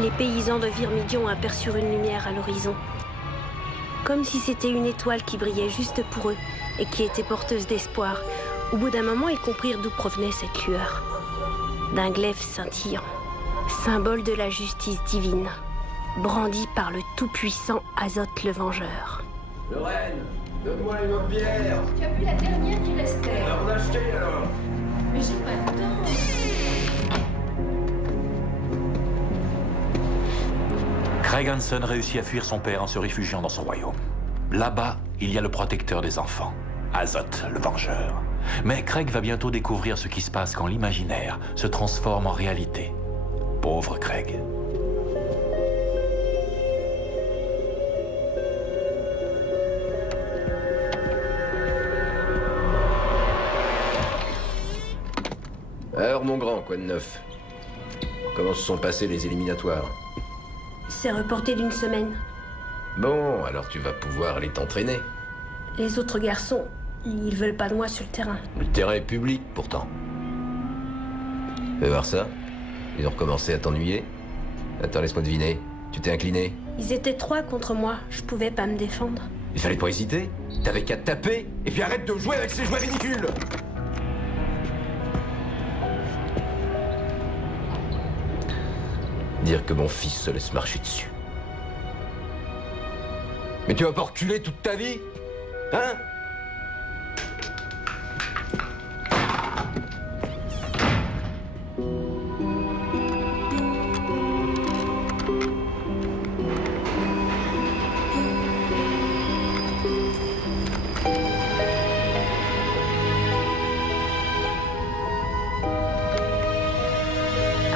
Les paysans de Virmidion aperçurent une lumière à l'horizon. Comme si c'était une étoile qui brillait juste pour eux et qui était porteuse d'espoir. Au bout d'un moment, ils comprirent d'où provenait cette lueur. D'un glaive scintillant, symbole de la justice divine, brandi par le tout-puissant Azoth le Vengeur. Lorraine, donne-moi une autre bière. Tu as bu la dernière qui restait. On va en acheter alors. Mais j'ai pas le temps. Craig Hansen réussit à fuir son père en se réfugiant dans son royaume. Là-bas, il y a le protecteur des enfants, Azoth le Vengeur. Mais Craig va bientôt découvrir ce qui se passe quand l'imaginaire se transforme en réalité. Pauvre Craig. Alors mon grand, quoi de neuf? Comment se sont passés les éliminatoires? C'est reporté d'une semaine. Bon, alors tu vas pouvoir aller t'entraîner. Les autres garçons, ils veulent pas de moi sur le terrain. Le terrain est public, pourtant. Fais voir ça. Ils ont recommencé à t'ennuyer. Attends, laisse-moi deviner. Tu t'es incliné? Ils étaient 3 contre moi, je pouvais pas me défendre. Il fallait pas hésiter. T'avais qu'à taper, et puis arrête de jouer avec ces jouets ridicules. Dire que mon fils se laisse marcher dessus. Mais tu vas pas reculer toute ta vie? Hein?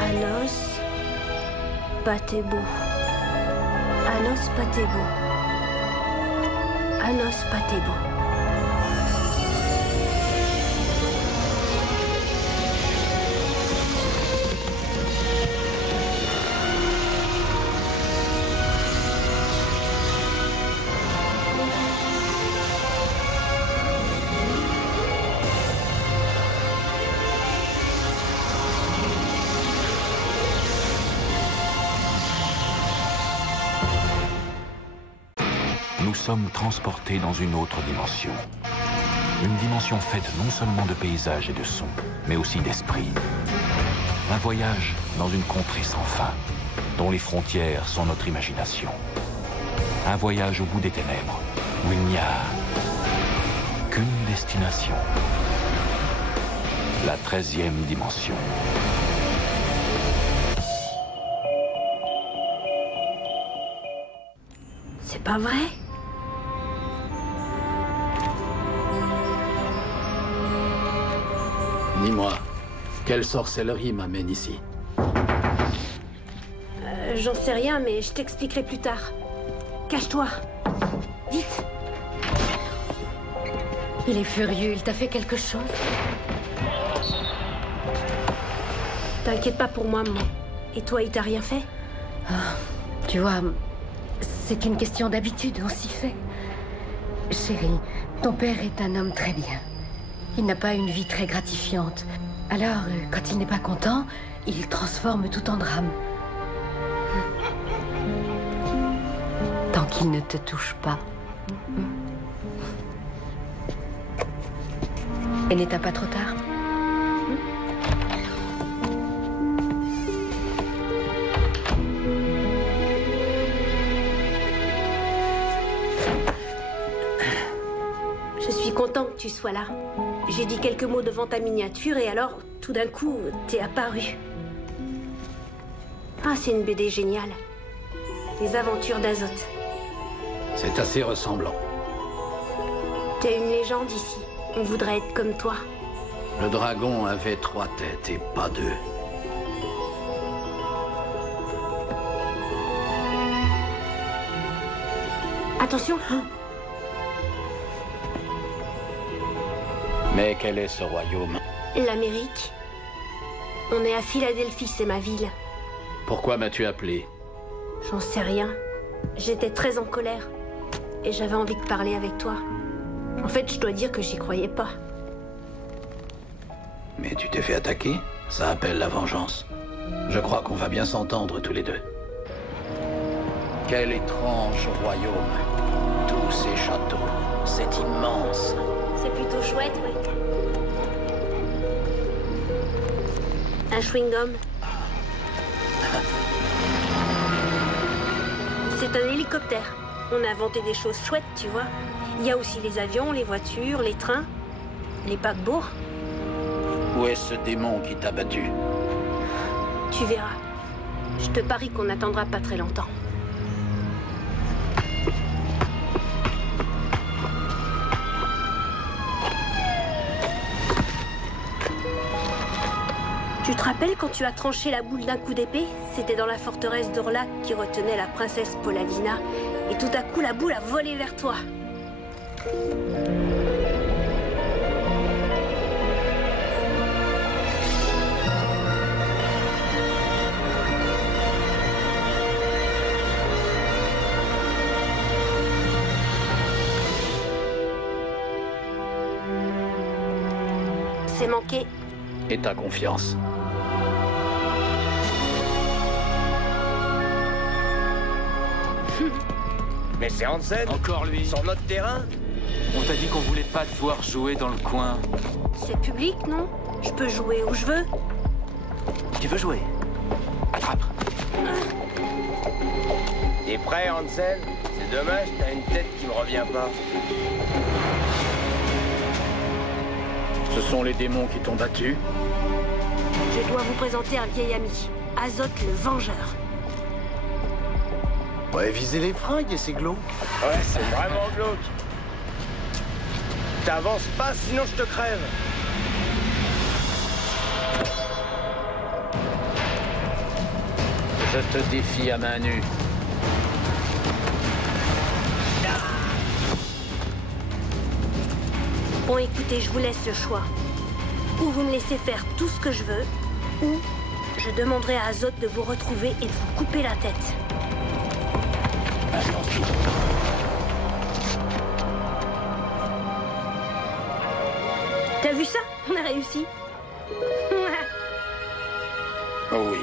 Anos Patebo. Anos Patebo. Anos Patebo. Nous sommes transportés dans une autre dimension. Une dimension faite non seulement de paysages et de sons, mais aussi d'esprit. Un voyage dans une contrée sans fin, dont les frontières sont notre imagination. Un voyage au bout des ténèbres, où il n'y a qu'une destination. La 13e dimension. C'est pas vrai? Dis-moi, quelle sorcellerie m'amène ici? J'en sais rien, mais je t'expliquerai plus tard. Cache-toi. Vite. Il est furieux, il t'a fait quelque chose? T'inquiète pas pour moi, maman. Et toi, il t'a rien fait? Tu vois, c'est une question d'habitude, on s'y fait. Chérie, ton père est un homme très bien. Il n'a pas une vie très gratifiante. Alors, quand il n'est pas content, il transforme tout en drame. Tant qu'il ne te touche pas. Et n'est-ce pas trop tard? Je suis content que tu sois là. J'ai dit quelques mots devant ta miniature et alors, tout d'un coup, t'es apparu. Ah, c'est une BD géniale. Les aventures d'Azoth. C'est assez ressemblant. T'es une légende ici. On voudrait être comme toi. Le dragon avait 3 têtes et pas 2. Attention. Mais quel est ce royaume? L'Amérique. On est à Philadelphie, c'est ma ville. Pourquoi m'as-tu appelé? J'en sais rien. J'étais très en colère. Et j'avais envie de parler avec toi. En fait, je dois dire que j'y croyais pas. Mais tu t'es fait attaquer? Ça appelle la vengeance. Je crois qu'on va bien s'entendre tous les deux. Quel étrange royaume. Tous ces châteaux, c'est immense. C'est plutôt chouette, ouais. Un chewing-gum. C'est un hélicoptère. On a inventé des choses chouettes, tu vois. Il y a aussi les avions, les voitures, les trains, les paquebots. Où est ce démon qui t'a battu? Tu verras. Je te parie qu'on n'attendra pas très longtemps. Tu te rappelles quand tu as tranché la boule d'un coup d'épée? C'était dans la forteresse d'Orlac qui retenait la princesse Paulalina. Et tout à coup, la boule a volé vers toi. C'est manqué. Et ta confiance? Mais c'est Hansen. Encore lui. Sur notre terrain. On t'a dit qu'on voulait pas te voir jouer dans le coin. C'est public, non? Je peux jouer où je veux. Tu veux jouer? Attrape. T'es prêt, Hansen? C'est dommage, t'as une tête qui me revient pas. Ce sont les démons qui t'ont battu? Je dois vous présenter un vieil ami, Azoth le Vengeur. Ouais, viser les fringues et c'est glauque. Ouais, c'est vraiment glauque. T'avances pas, sinon je te crève. Je te défie à main nue. Bon, écoutez, je vous laisse le choix. Ou vous me laissez faire tout ce que je veux, ou je demanderai à Azoth de vous retrouver et de vous couper la tête. Attention. T'as vu ça? On a réussi. Oh oui.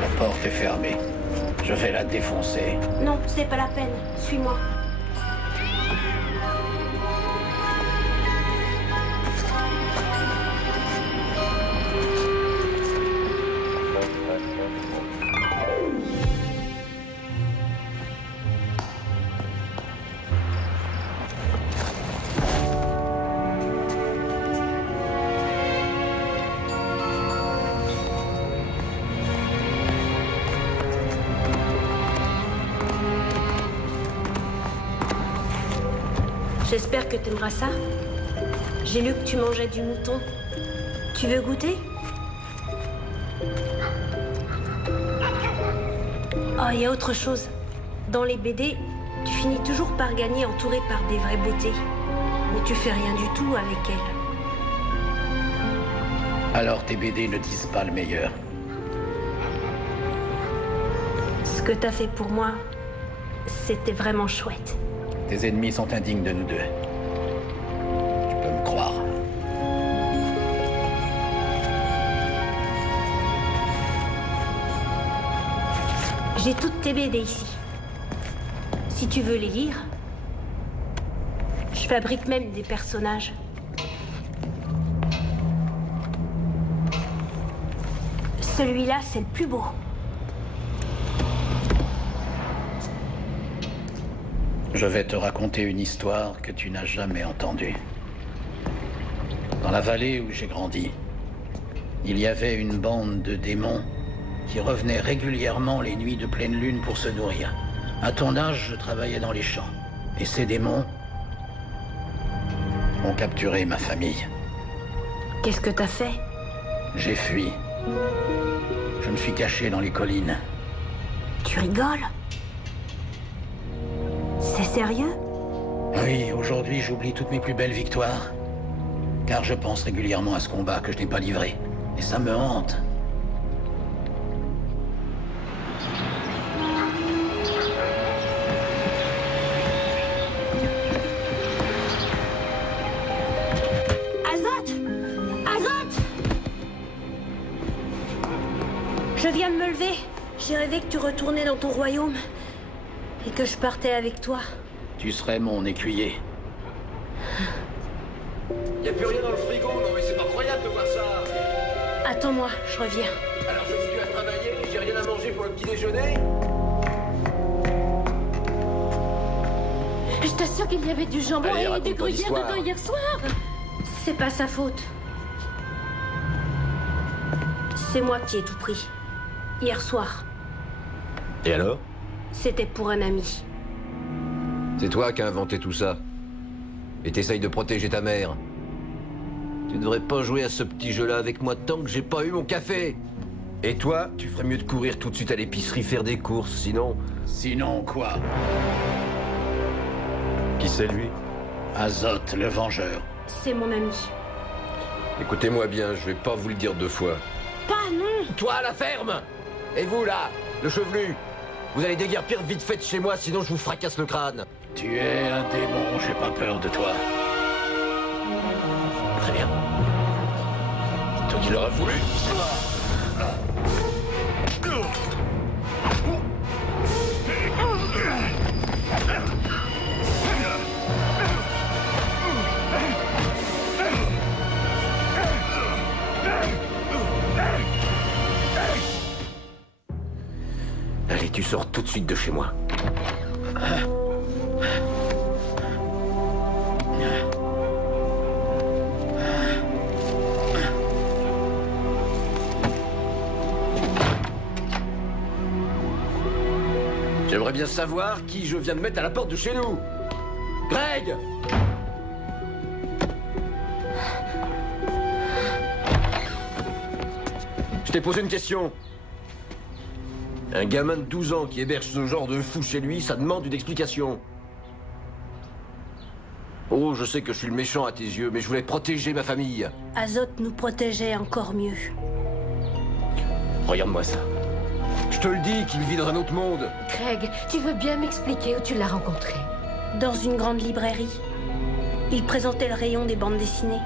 La porte est fermée. Je vais la défoncer. Non, c'est pas la peine. Suis-moi. J'espère que t'aimeras ça. J'ai lu que tu mangeais du mouton. Tu veux goûter? Oh, il y a autre chose. Dans les BD, tu finis toujours par gagner entouré par des vraies beautés. Mais tu fais rien du tout avec elles. Alors tes BD ne disent pas le meilleur. Ce que t'as fait pour moi, c'était vraiment chouette. Tes ennemis sont indignes de nous deux. Tu peux me croire. J'ai toutes tes BD ici. Si tu veux les lire, je fabrique même des personnages. Celui-là, c'est le plus beau. Je vais te raconter une histoire que tu n'as jamais entendue. Dans la vallée où j'ai grandi, Il y avait une bande de démons qui revenaient régulièrement les nuits de pleine lune pour se nourrir. À ton âge, je travaillais dans les champs. Et ces démons ont capturé ma famille. Qu'est-ce que t'as fait? J'ai fui. Je me suis caché dans les collines. Tu rigoles? C'est sérieux? Oui, aujourd'hui, j'oublie toutes mes plus belles victoires. Car je pense régulièrement à ce combat que je n'ai pas livré. Et ça me hante. Azoth! Azoth! Je viens de me lever. J'ai rêvé que tu retournais dans ton royaume. Et que je partais avec toi. Tu serais mon écuyer. Y a plus rien dans le frigo, non mais c'est pas croyable de voir ça. Attends-moi, je reviens. Alors je suis à travailler, j'ai rien à manger pour le petit déjeuner. Je t'assure qu'il y avait du jambon Allez, et raconte du ton gruyère histoire. dedans hier soir. C'est pas sa faute. C'est moi qui ai tout pris. Hier soir. Et alors? C'était pour un ami. C'est toi qui as inventé tout ça. Et t'essayes de protéger ta mère. Tu devrais pas jouer à ce petit jeu-là avec moi tant que j'ai pas eu mon café. Et toi, tu ferais mieux de courir tout de suite à l'épicerie faire des courses, sinon... Sinon quoi? Qui c'est lui? Azoth, le vengeur. C'est mon ami. Écoutez-moi bien, je vais pas vous le dire deux fois. Pas non! Toi à la ferme! Et vous là, le chevelu! Vous allez déguerpir vite fait de chez moi, sinon je vous fracasse le crâne. Tu es un démon, j'ai pas peur de toi. Très bien. C'est toi qui l'auras voulu. Allez, tu sors tout de suite de chez moi. J'aimerais bien savoir qui je viens de mettre à la porte de chez nous. Greg! Je t'ai posé une question. Un gamin de 12 ans qui héberge ce genre de fou chez lui, ça demande une explication. Oh, je sais que je suis le méchant à tes yeux, mais je voulais protéger ma famille. Azoth nous protégeait encore mieux. Regarde-moi ça. Je te le dis qu'il vit dans un autre monde. Craig, tu veux bien m'expliquer où tu l'as rencontré? Dans une grande librairie. Il présentait le rayon des bandes dessinées.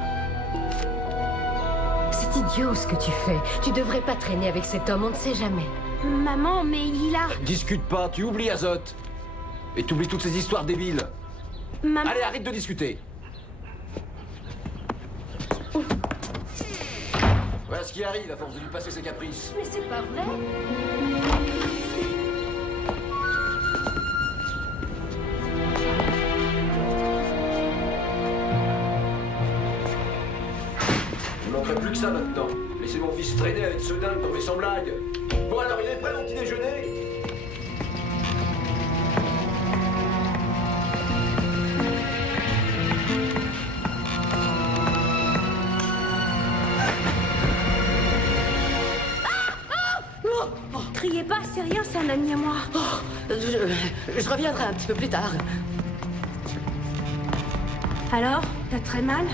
C'est idiot ce que tu fais. Tu devrais pas traîner avec cet homme, on ne sait jamais. Maman, mais il a... Discute pas, tu oublies Azoth. Et t'oublies toutes ces histoires débiles. Maman... Allez, arrête de discuter. Voilà ce qui arrive à force de lui passer ses caprices. Mais c'est pas vrai. Il manquerait plus que ça maintenant. Laissez mon fils traîner avec ce dingue, non mais sans blague. Bon alors, il est prêt mon petit déjeuner? Criez pas, c'est rien, c'est un ami à moi. Je reviendrai un petit peu plus tard. Alors, t'as très mal?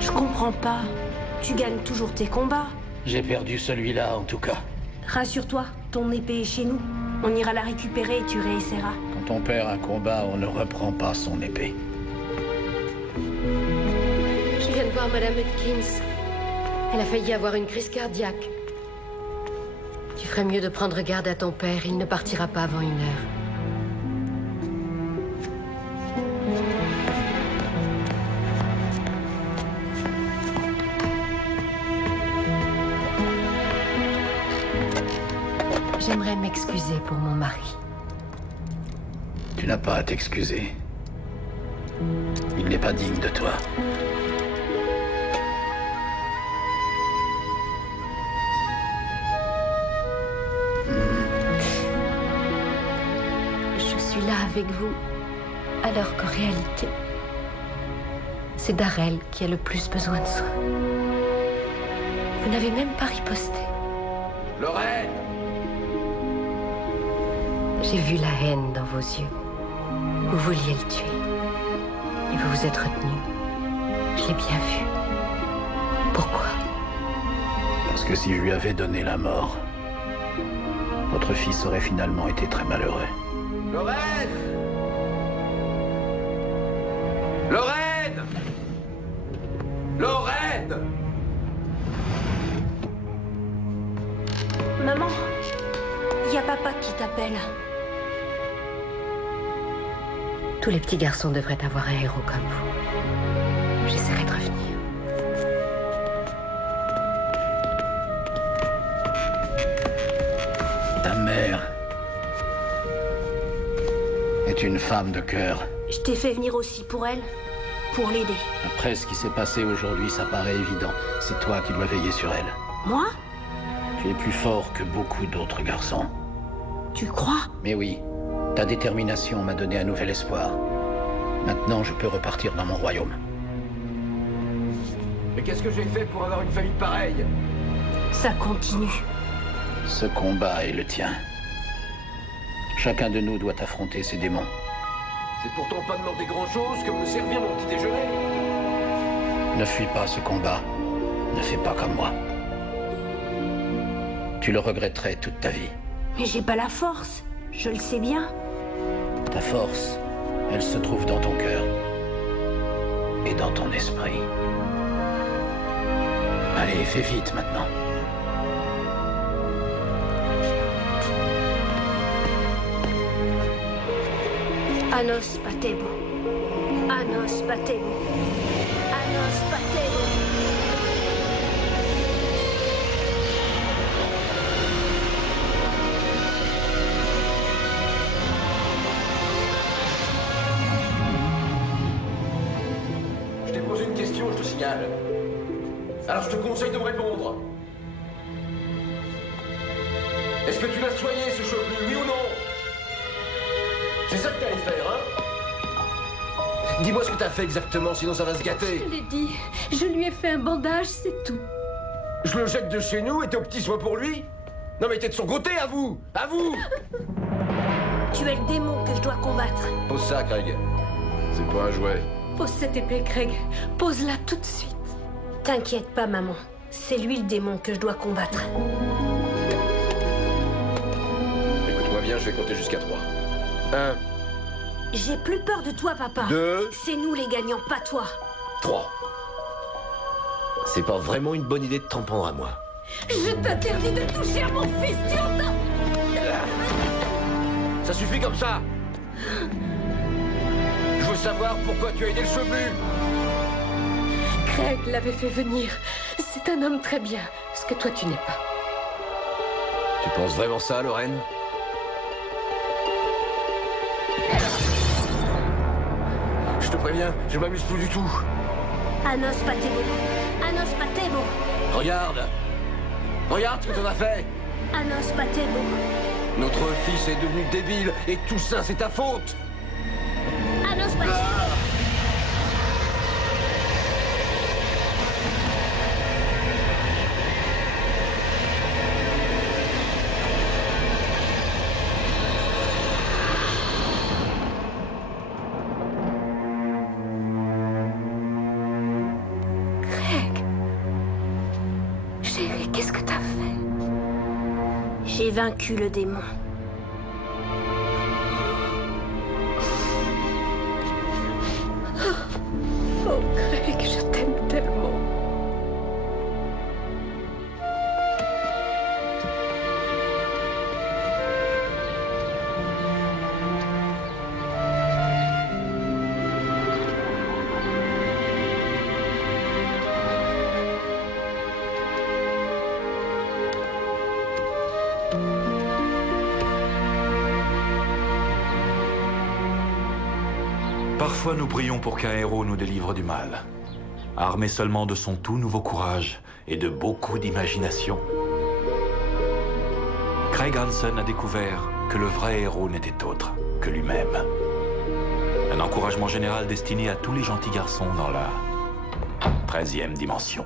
Je comprends pas. Tu gagnes toujours tes combats. J'ai perdu celui-là, en tout cas. Rassure-toi, ton épée est chez nous. On ira la récupérer et tu réessayeras. Quand on perd un combat, on ne reprend pas son épée. Je viens de voir Madame Hopkins. Elle a failli avoir une crise cardiaque. Tu ferais mieux de prendre garde à ton père. Il ne partira pas avant 1 heure. J'aimerais m'excuser pour mon mari. Tu n'as pas à t'excuser. Il n'est pas digne de toi. avec vous, alors qu'en réalité, c'est Darrell qui a le plus besoin de soins. Vous n'avez même pas riposté. Lorraine! J'ai vu la haine dans vos yeux. Vous vouliez le tuer. Et vous vous êtes retenu. Je l'ai bien vu. Pourquoi? Parce que si je lui avais donné la mort, votre fils aurait finalement été très malheureux. Lorraine! Lorraine! Lorraine! Maman, il y a papa qui t'appelle. Tous les petits garçons devraient avoir un héros comme vous. J'essaierai de revenir. Ta mère est une femme de cœur. Je t'ai fait venir aussi pour elle, pour l'aider. Après ce qui s'est passé aujourd'hui, ça paraît évident. C'est toi qui dois veiller sur elle. Moi? Tu es plus fort que beaucoup d'autres garçons. Tu crois? Mais oui, ta détermination m'a donné un nouvel espoir. Maintenant, je peux repartir dans mon royaume. Mais qu'est-ce que j'ai fait pour avoir une famille pareille? Ça continue. Ce combat est le tien. Chacun de nous doit affronter ses démons. C'est pourtant pas demander grand-chose que me servir mon petit déjeuner. Ne fuis pas ce combat. Ne fais pas comme moi. Tu le regretterais toute ta vie. Mais j'ai pas la force. Je le sais bien. Ta force, elle se trouve dans ton cœur et dans ton esprit. Allez, fais vite maintenant. Anos Patebo. Anos Patebo. Anos Patebo. Je t'ai posé une question, je te signale. Alors je te conseille de me répondre. Est-ce que tu l'as soigné, ce chevelu, oui ou non? C'est ça que t'allais faire, hein? Dis-moi ce que t'as fait exactement, sinon ça va se gâter. Je l'ai dit. Je lui ai fait un bandage, c'est tout. Je le jette de chez nous et t'es au petit soin pour lui? Non mais t'es de son côté, à vous! À vous! Tu es le démon que je dois combattre. Pose ça, Craig. C'est pas un jouet. Pose cette épée, Craig. Pose-la tout de suite. T'inquiète pas, maman. C'est lui le démon que je dois combattre. Écoute-moi bien, je vais compter jusqu'à 3. 1, J'ai plus peur de toi, papa. 2, C'est nous les gagnants, pas toi. 3. C'est pas vraiment une bonne idée de t'en prendre à moi. Je t'interdis de toucher à mon fils, tu entends? Ça suffit comme ça. Je veux savoir pourquoi tu as aidé le chevelu. Craig l'avait fait venir. C'est un homme très bien, ce que toi tu n'es pas. Tu penses vraiment ça, Lorraine? Je te préviens, je m'amuse plus du tout. Anos Patebo. Anos Patebo. Regarde. Regarde ce que t'en as fait. Anos Patebo. Notre fils est devenu débile et tout ça, c'est ta faute. Anos Patebo. Craig. Chérie, qu'est-ce que t'as fait? J'ai vaincu le démon. Oh, Craig, je t'aime tellement. Parfois, nous prions pour qu'un héros nous délivre du mal. Armé seulement de son tout nouveau courage et de beaucoup d'imagination, Craig Hansen a découvert que le vrai héros n'était autre que lui-même. Un encouragement général destiné à tous les gentils garçons dans la 13e dimension.